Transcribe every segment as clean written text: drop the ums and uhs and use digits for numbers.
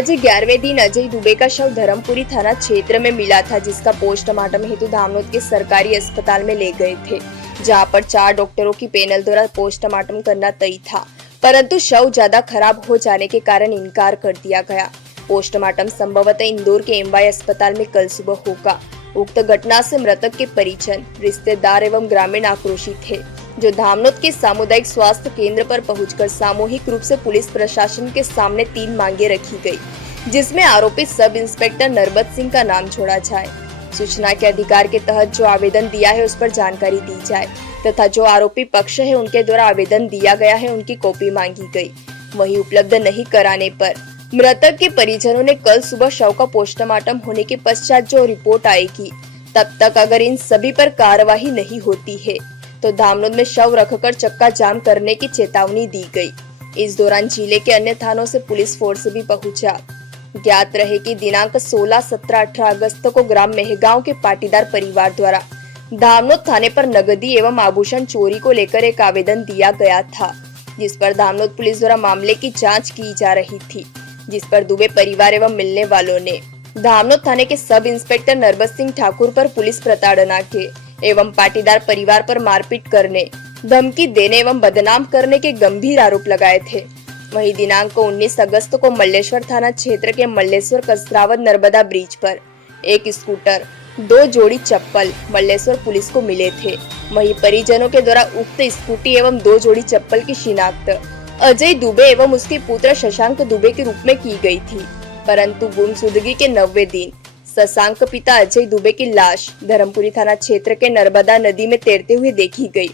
आज 11वें दिन अजय दुबे का शव धर्मपुरी थाना क्षेत्र में मिला था, जिसका पोस्टमार्टम हेतु धामनोद के सरकारी अस्पताल में ले गए थे, जहां पर 4 डॉक्टरों की पैनल द्वारा पोस्टमार्टम करना तय था, परंतु शव ज्यादा खराब हो जाने के कारण इनकार कर दिया गया। पोस्टमार्टम संभवतः इंदौर के एमवाई अस्पताल में कल सुबह होगा। उक्त घटना से मृतक के परिजन, रिश्तेदार एवं ग्रामीण आक्रोशित थे, जो धामनोद के सामुदायिक स्वास्थ्य केंद्र पर पहुंचकर सामूहिक रूप से पुलिस प्रशासन के सामने 3 मांगे रखी गई, जिसमें आरोपी सब इंस्पेक्टर नरबत सिंह का नाम छोड़ा जाए, सूचना के अधिकार के तहत जो आवेदन दिया है उस पर जानकारी दी जाए तथा जो आरोपी पक्ष है उनके द्वारा आवेदन दिया गया है उनकी कॉपी मांगी गई। वहीं उपलब्ध नहीं कराने पर मृतक के परिजनों ने कल सुबह शव का पोस्टमार्टम होने के पश्चात जो रिपोर्ट आएगी तब तक अगर इन सभी पर कार्यवाही नहीं होती है तो धामनोद में शव रखकर चक्का जाम करने की चेतावनी दी गई। इस दौरान जिले के अन्य थानों से पुलिस फोर्स भी पहुंचा। ज्ञात रहे कि दिनांक 16, 17, 18 अगस्त को ग्राम मेहगांव के पाटीदार परिवार द्वारा धामनोद थाने पर नगदी एवं आभूषण चोरी को लेकर एक आवेदन दिया गया था, जिस पर धामनोद पुलिस द्वारा मामले की जांच की जा रही थी, जिस पर दुबे परिवार एवं मिलने वालों ने धामनोद थाने के सब इंस्पेक्टर नरबत सिंह ठाकुर पर पुलिस प्रताड़ना के एवं पाटीदार परिवार पर मारपीट करने, धमकी देने एवं बदनाम करने के गंभीर आरोप लगाए थे। वहीं दिनांक 19 अगस्त को मल्लेश्वर थाना क्षेत्र के मल्लेश्वर कसरावत नर्मदा ब्रिज पर एक स्कूटर, 2 जोड़ी चप्पल मल्लेश्वर पुलिस को मिले थे। वहीं परिजनों के द्वारा उक्त स्कूटी एवं 2 जोड़ी चप्पल की शिनाख्त अजय दुबे एवं उसके पुत्र शशांक दुबे के रूप में की गई थी, परंतु गुमशुदगी के 90वें दिन शशांक पिता अजय दुबे की लाश धर्मपुरी थाना क्षेत्र के नर्मदा नदी में तैरते हुए देखी गई।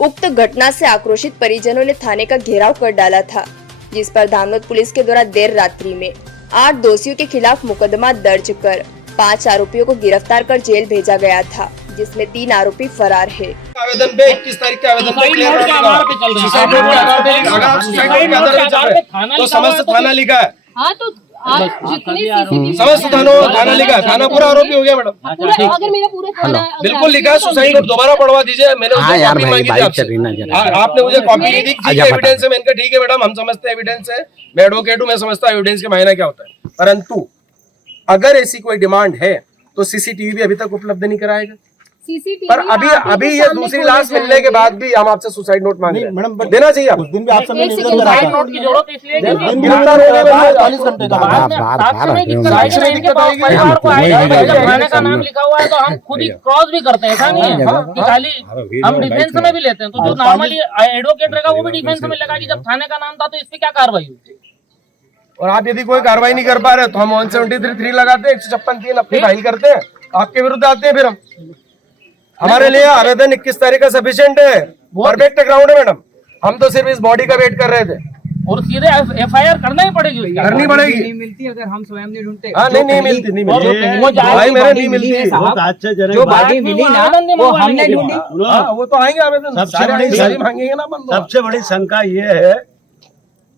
उक्त घटना से आक्रोशित परिजनों ने थाने का घेराव कर डाला था, जिस पर धामनोद पुलिस के द्वारा देर रात्रि में 8 दोषियों के खिलाफ मुकदमा दर्ज कर 5 आरोपियों को गिरफ्तार कर जेल भेजा गया था, जिसमें 3 आरोपी फरार है। आवेदन पे 21 तारीख के आवेदन पे क्लियर तो समस्त थाना लिखा है। हाँ तो समस्त थाना लिखा है, थाना पूरा आरोपी हो गया मैडम। अगर मेरा पूरा थाना बिल्कुल लिखा है। सुसाइड नोट दोबारा पढ़वा दीजिए। मैंने उसको कॉपी मांगी थी आपसे, आपने मुझे कॉपी नहीं दी। ठीक है, एविडेंस है। मैंने कहा ठीक है मैडम, हम समझते हैं एविडेंस है, मैं एडवोकेट हूँ, मैं समझता हूँ एविडेंस के मायना क्या होता है, परंतु अगर ऐसी कोई डिमांड है तो सीसीटीवी भी अभी तक उपलब्ध नहीं कराएगा। पर अभी ये दूसरी लाश मिलने के बाद भी हम आपसे सुसाइड नोट मांग रहे हैं मैडम, देना चाहिए आप। दिन भी आप सबने निवेदन करा था। नोट की जरूरत इसलिए गिरफ्तार होने के बाद 40 घंटे का परिवार को थाने का नाम लिखा हुआ है तो हम खुद ही क्रॉस भी करते हैं, ऐसा नहीं है कि खाली हम डिफेंस में भी लेते हैं। तो जो नॉर्मली एडवोकेट रहेगा वो भी डिफेंस में लेगा कि जब थाने का नाम था तो इस पे क्या कार्रवाई हुई। और आप यदि कोई कार्रवाई नहीं कर पा रहे तो हम 173(3) लगाते हैं, 156(3) अपनी फाइल करते हैं, आपके विरुद्ध आते हैं। फिर हमारे लिए आवेदन 21 तारीख का सफिशिएंट है, परफेक्ट ग्राउंड है मैडम। हम तो सिर्फ इस बॉडी का वेट कर रहे थे और सीधे एफआईआर करना ही पड़ेगी, करनी पड़ेगी। नहीं मिलती अगर हम स्वयं नहीं ढूंढते। हाँ नहीं मिलती भाई, मेरे नहीं मिलती है। जो बॉडी मिली ना वो हमने ढूंढी। वो तो आएंगे आवेदन, सारी मांगेंगे ना। सबसे बड़ी शंका ये है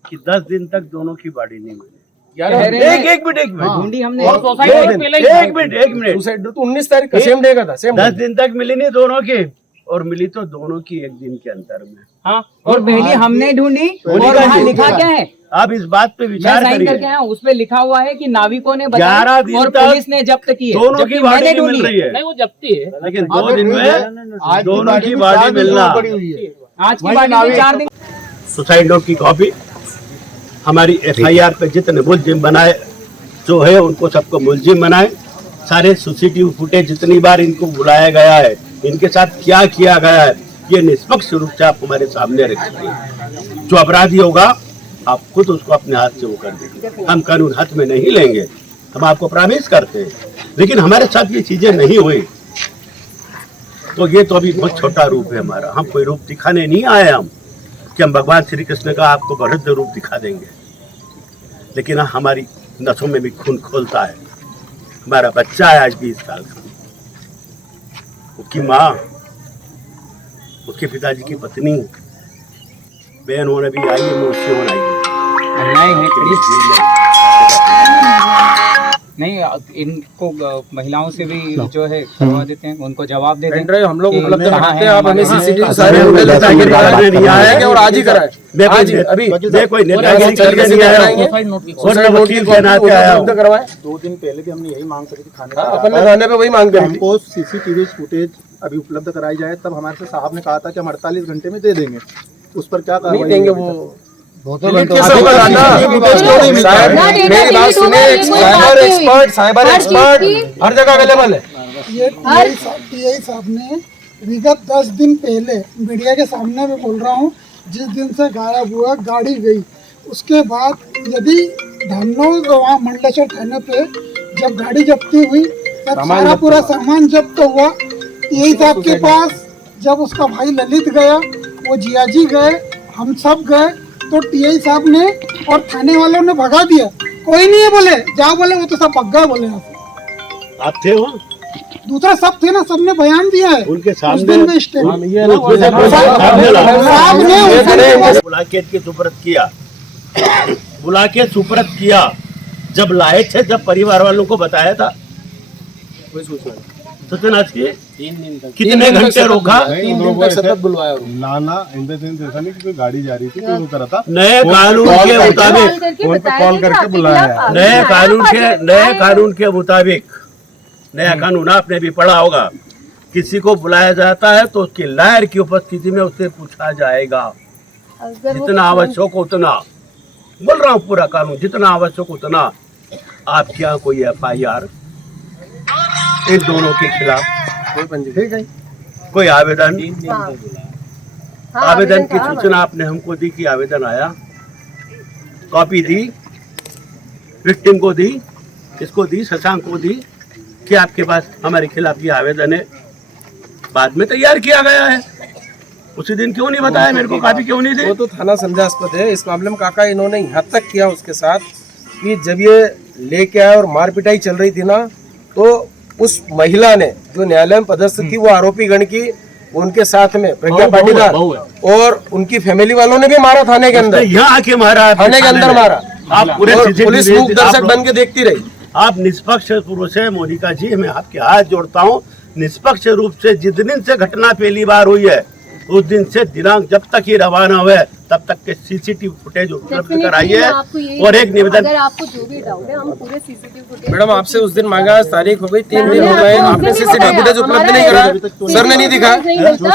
कि 10 दिन तक दोनों की बॉडी नहीं मिली। एक मिनट ढूंढी हमने। एक मिनट सुसाइड तो 19 तारीख का सेम डे का था। 10 दिन तक मिली नहीं दोनों की, और मिली तो दोनों की एक दिन के अंतर में। हाँ, और पहली हमने ढूंढी और वहाँ लिखा क्या है, आप इस बात पे विचार साइन करके आया, उसपे लिखा हुआ है कि नाविकों ने बताया 11 दिन और पुलिस ने जब्त की है। दोनों की बॉडी नहीं मिल रही है। नहीं वो जब्ती है, लेकिन 2 दिन में दोनों की बॉडी मिलना। आज की बॉडी 4 दिन। सुसाइड नोट की कॉपी, हमारी एफआईआर पे जितने मुलजिम बनाए जो है उनको सबको मुलजिम बनाए। सारे सीसीटीवी फुटेज जितनी बार इनको बुलाया गया है, इनके साथ क्या किया गया है, ये निष्पक्ष रूप से आप हमारे सामने रखिए। जो अपराधी होगा आप खुद उसको अपने हाथ से वो कर देंगे। हम कानून हाथ में नहीं लेंगे, हम आपको प्रॉमिस करते हैं। लेकिन हमारे साथ ये चीजें नहीं हुई तो ये तो अभी बहुत छोटा रूप है हमारा। हम कोई रूप दिखाने नहीं आए हम कि हम भगवान श्री कृष्ण का आपको बढ़त रूप दिखा देंगे, लेकिन हमारी नसों में भी खून खोलता है। हमारा बच्चा है आज 20 साल का, उसकी माँ, उसके पिताजी की पत्नी, बहन होने भी आई है, मुझसे होना आई है। नहीं, इनको महिलाओं से भी जो है करवा देते हैं, उनको जवाब देते हैं। पेन हम लोग कि उपलब्ध कहाँ कराते है, हैं, आप हमें हमारे सीसीटीवी सारे सारे होटल है और आज ही कराए, आज ही अभी मैं कोई नेतागिरी करके नहीं आया हूँ, और मैं वकील के नाते आया हूँ। उपलब्ध करवाएं। 2 दिन पहले भी हमने यही मांग करी थी थाने हाँ, पे। अपन ने थाने पे वही मांग करी थी। हमको सीसीटीवी फुटेज अभी उपलब्ध कराई जाए, तब हमारे से साहब ने कहा था कि हम 48 घंटे में दे देंगे। उस पर क्या नहीं कार्रवाई देंगे हुई वो अभी कैसे होगा दादा? साहब, मेरी बात सुनिए, साइबर एक्सपर्ट हर जगह अवेलेबल है। ये टीआई साहब ने विगत 10 दिन पहले मीडिया के सामने में बोल रहा हूँ, जिस दिन से गायब हुआ गाड़ी गई, उसके बाद यदि धामनोद वहाँ मंडलेश्वर थाने पे जब गाड़ी जब्ती हुई तब सारा पूरा सामान जब्त हुआ। टीआई साहब के पास जब उसका भाई ललित गया, वो जियाजी गए, हम सब गए, तो टीआई साहब ने और थाने वालों ने भगा दिया। कोई नहीं है बोले, जाओ बोले, वो तो सब भग गए बोले। यहाँ से आप थे वो, दूसरा सब थे ना, सबने बयान दिया है उनके उस सामने दिन में स्टेटमेंट बुला के इनके सुपुर्द किया, बुला के सुपुर्द किया। जब लाए थे, जब परिवार वालों को बताया था, सत्यनाथ की 3 दिन तक कितने घंटे रोका? 3 दिन तक सतत बुलवाया। लाना इन द सेंस ऐसा नहीं कि कोई गाड़ी जा रही थी, कोई रुका रहा था। नए कानून के मुताबिक, कॉल करके बुलाया है। नए कानून के मुताबिक, नया कानून आपने भी पढ़ा होगा, किसी को बुलाया जाता है तो उसकी लायर की उपस्थिति में उससे पूछा जाएगा, जितना आवश्यक उतना, बोल रहा हूँ पूरा कानून, जितना आवश्यक उतना। आपके यहाँ कोई FIR इन दोनों के खिलाफ कोई आवेदन, आवेदन की सूचना आपने हमको दी कि आवेदन आया, कॉपी दी, विक्टिम को दी, इसको दी, शशांक को दी कि आपके पास हमारे खिलाफ ये आवेदन है। बाद में तैयार किया गया है, उसी दिन क्यों नहीं बताया मेरे को, कॉपी क्यों नहीं दी? वो तो थाना संदेहास्पद है। इस मामले में काका इन्होंने यहाँ तक किया उसके साथ कि जब ये लेके आए और मार पिटाई चल रही थी ना, तो उस महिला ने जो न्यायालय में पदस्थ थी, वो आरोपी गण की, उनके साथ में प्रज्ञा पाटीदार और उनकी फैमिली वालों ने भी मारा थाने के अंदर, यहाँ आके मारा, थाने के अंदर मारा। आप पूरे और पुलिस मूक दर्शक बन के देखती रही। आप निष्पक्ष रूप से, मोनिका जी, मैं आपके हाथ जोड़ता हूँ, निष्पक्ष रूप से जिस दिन से घटना पहली बार हुई है, उस दिन से दिनांक जब तक ये रवाना हुए तब तक के सीसीटीवी फुटेज उपलब्ध कराइए। और एक निवेदन, अगर आपको जो भी डाउट है, हम पूरे सीसीटीवी फुटेज मैडम आपसे उस दिन मांगा, तारीख हो गई, 3 दिन हो गए, आपने सीसीटीवी फुटेज उपलब्ध नहीं करा, सर ने नहीं दिखा।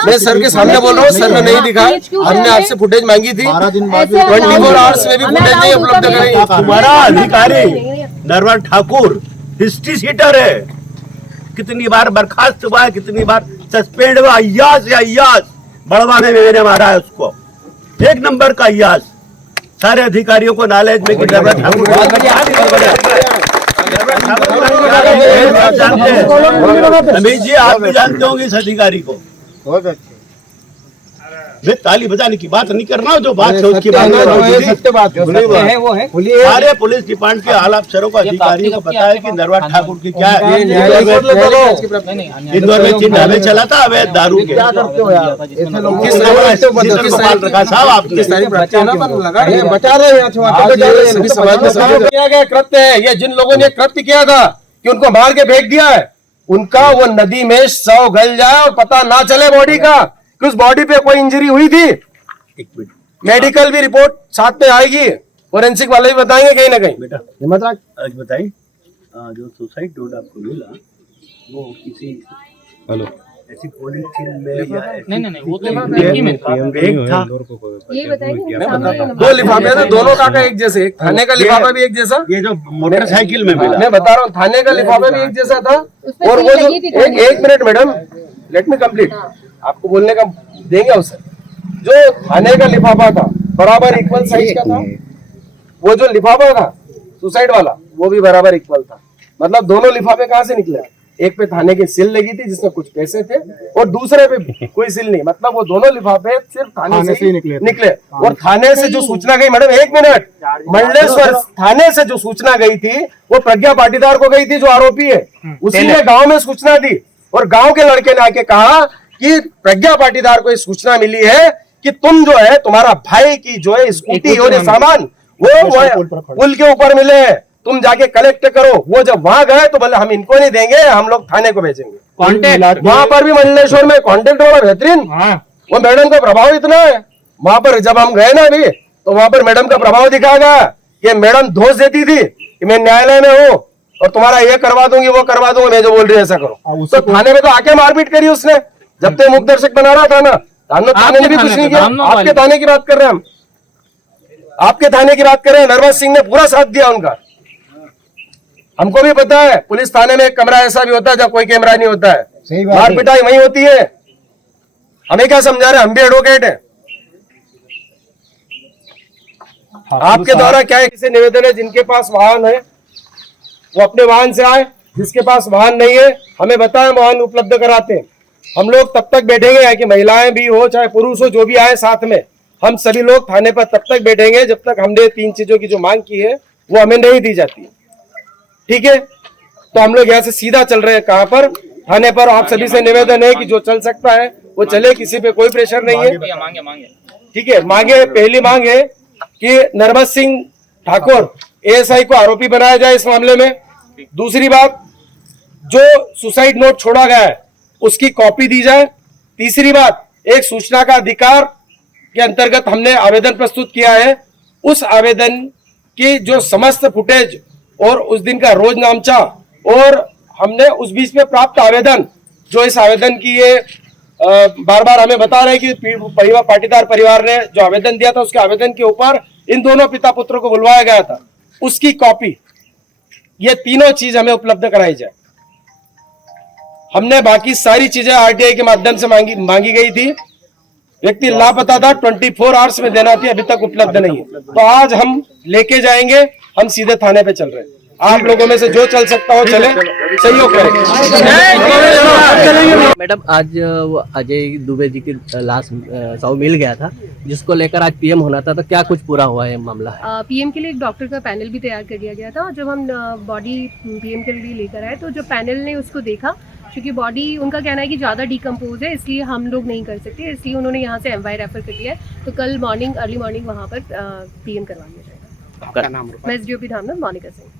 मैं सर के सामने बोल रहा हूँ, सर ने नहीं दिखा। हमने आपसे फुटेज मांगी थी, 24 आवर्स में भी फुटेज नहीं उपलब्ध कराई। हमारा अधिकारी नरवर ठाकुर हिस्ट्री सीटर है, कितनी बार बर्खास्त हुआ है, कितनी बार सस्पेंड हुआ। अय्यास या अय्यास बड़वाने में मैंने मारा है उसको, 1 नंबर का अय्यास। सारे अधिकारियों को नॉलेज में कि नरवर ठाकुर अमित जी, आप भी जानते होंगे इस अधिकारी को। मैं ताली बजाने की बात नहीं कर रहा हूँ, जो बात है उसकी बात कर रहा हूँ। सत्य बात है, वो है। सारे पुलिस डिपार्टमेंट के आला अफसरों को, अधिकारियों को पता है कि नरवर ठाकुर की क्या है। इंदौर में 3 ढाबे चला था अवैध दारू के। साहब आप बता रहे हैं किया गया कृत्य है ये। जिन लोगों ने कृत्य किया था कि उनको मार के फेंक दिया है, उनका वो नदी में शव गल जाए और पता ना चले बॉडी का कि उस बॉडी पे कोई इंजरी हुई थी। एक मिनट, मेडिकल भी रिपोर्ट साथ में आएगी, फोरेंसिक वाले भी बताएंगे कहीं ना कहीं। बेटा आज बताइए, जो सुसाइड नोट आपको मिला वो किसी ऐसी पॉलीथीन में या नहीं, वो तो एक में था। बैग था? ये बताइए 2 लिफाफे थे, दोनों काका एक जैसे, एक थाने का लिफाफा भी एक जैसा। ये जो मोटरसाइकिल में मिला, मैं बता रहा हूँ, थाने का लिफाफा भी एक जैसा था। और वो जो एक minute madam, let me complete, आपको बोलने का देंगे अवसर। जो थाने का लिफाफा था बराबर इक्वल साइज का था, वो जो लिफाफा था सुसाइड वाला वो भी बराबर इक्वल था। मतलब दोनों लिफाफे कहाँ से निकले? एक पे थाने की सील लगी थी जिसमें कुछ पैसे थे, और दूसरे पे कोई सील नहीं। मतलब वो दोनों लिफाफे सिर्फ थाने से ही निकले। और थाने से जो सूचना गई, मैडम एक मिनट, मंडलेश्वर थाने से जो सूचना गई थी वो प्रज्ञा पाटीदार को गई थी, जो आरोपी है। उसी ने गाँव में सूचना दी और गाँव के लड़के ने आके कहा कि प्रज्ञा पाटीदार को ये सूचना मिली है कि तुम जो है, तुम्हारा भाई की जो है स्कूटी और ये सामान वो पुल के ऊपर मिले हैं। तुम जाके कलेक्ट करो। वो जब वहां गए तो बोले हम इनको नहीं देंगे, हम लोग थाने को भेजेंगे। कॉन्टेक्ट वहां पर भी मंडलेश्वर में कॉन्टेक्ट वाला बेहतरीन, वो मैडम का प्रभाव इतना है। वहां पर जब हम गए ना अभी, तो वहां पर मैडम का प्रभाव दिखा गया कि मैडम दोष देती थी कि मैं न्यायालय में हूँ और तुम्हारा ये करवा दूंगी वो करवा दूंगी, मैं जो बोल रही है ऐसा करो। तो थाने में तो आके मारपीट करी उसने, जब तक मुख दर्शक बना रहा था ना। थाने ने भी कुछ नहीं किया। आपके थाने की बात कर रहे हैं हम, आपके थाने की बात कर रहे हैं। नरवस सिंह ने पूरा साथ दिया उनका। हमको भी पता है पुलिस थाने में एक कमरा ऐसा भी होता है जब कोई कैमरा नहीं होता है, मार पिटाई वही होती है। हमें क्या समझा रहे हैं, हम भी एडवोकेट हैं। आपके द्वारा क्या है, किसी निवेदन है जिनके पास वाहन है वो अपने वाहन से आए, जिसके पास वाहन नहीं है हमें बताएं, वाहन उपलब्ध कराते हैं। हम लोग तब तक बैठेंगे कि महिलाएं भी हो चाहे पुरुष हो, जो भी आए साथ में, हम सभी लोग थाने पर तब तक बैठेंगे जब तक हमने 3 चीजों की जो मांग की है वो हमें नहीं दी जाती। ठीक है, तो हम लोग यहाँ से सीधा चल रहे हैं कहाँ पर, थाने पर। आप सभी से निवेदन है कि जो चल सकता है वो चले, किसी पे कोई प्रेशर नहीं है। ठीक है, मांगे, पहली मांग है कि नरवस सिंह ठाकुर एएसआई को आरोपी बनाया जाए इस मामले में। दूसरी बात, जो सुसाइड नोट छोड़ा गया है उसकी कॉपी दी जाए। तीसरी बात, एक सूचना का अधिकार के अंतर्गत हमने आवेदन प्रस्तुत किया है, उस आवेदन की जो समस्त फुटेज और उस दिन का रोज नामचा और हमने उस बीच में प्राप्त आवेदन, जो इस आवेदन की ये बार बार हमें बता रहे कि परिवार, पाटीदार परिवार ने जो आवेदन दिया था उसके आवेदन के ऊपर इन दोनों पिता पुत्रों को बुलवाया गया था, उसकी कॉपी, ये तीनों चीज हमें उपलब्ध कराई जाए। हमने बाकी सारी चीजें आरटीआई के माध्यम से मांगी गई थी। व्यक्ति लापता था, 24 आवर्स में देना थी, अभी तक उपलब्ध नहीं है। तो आज हम लेके जाएंगे, हम सीधे थाने पे चल रहे हैं। आप लोगों में से जो चल सकता हो चले, सहयोग करें। मैडम, आज वो अजय दुबे जी की लाश शव मिल गया था, जिसको लेकर आज पीएम होना था, तो क्या कुछ पूरा हुआ है मामला? पीएम के लिए एक डॉक्टर का पैनल भी तैयार कर दिया गया था। जब हम बॉडी पीएम के लिए लेकर आए तो जो पैनल ने उसको देखा, क्योंकि बॉडी उनका कहना है कि ज़्यादा डिकम्पोज है, इसलिए हम लोग नहीं कर सकते, इसलिए उन्होंने यहाँ से एमवाई रेफर कर दिया है। तो कल मॉर्निंग, अर्ली मॉर्निंग वहाँ पर पीएम करवा दिया जाएगा। आपका नाम? मैं एसडीओपी धामनगर मोनिका सिंह।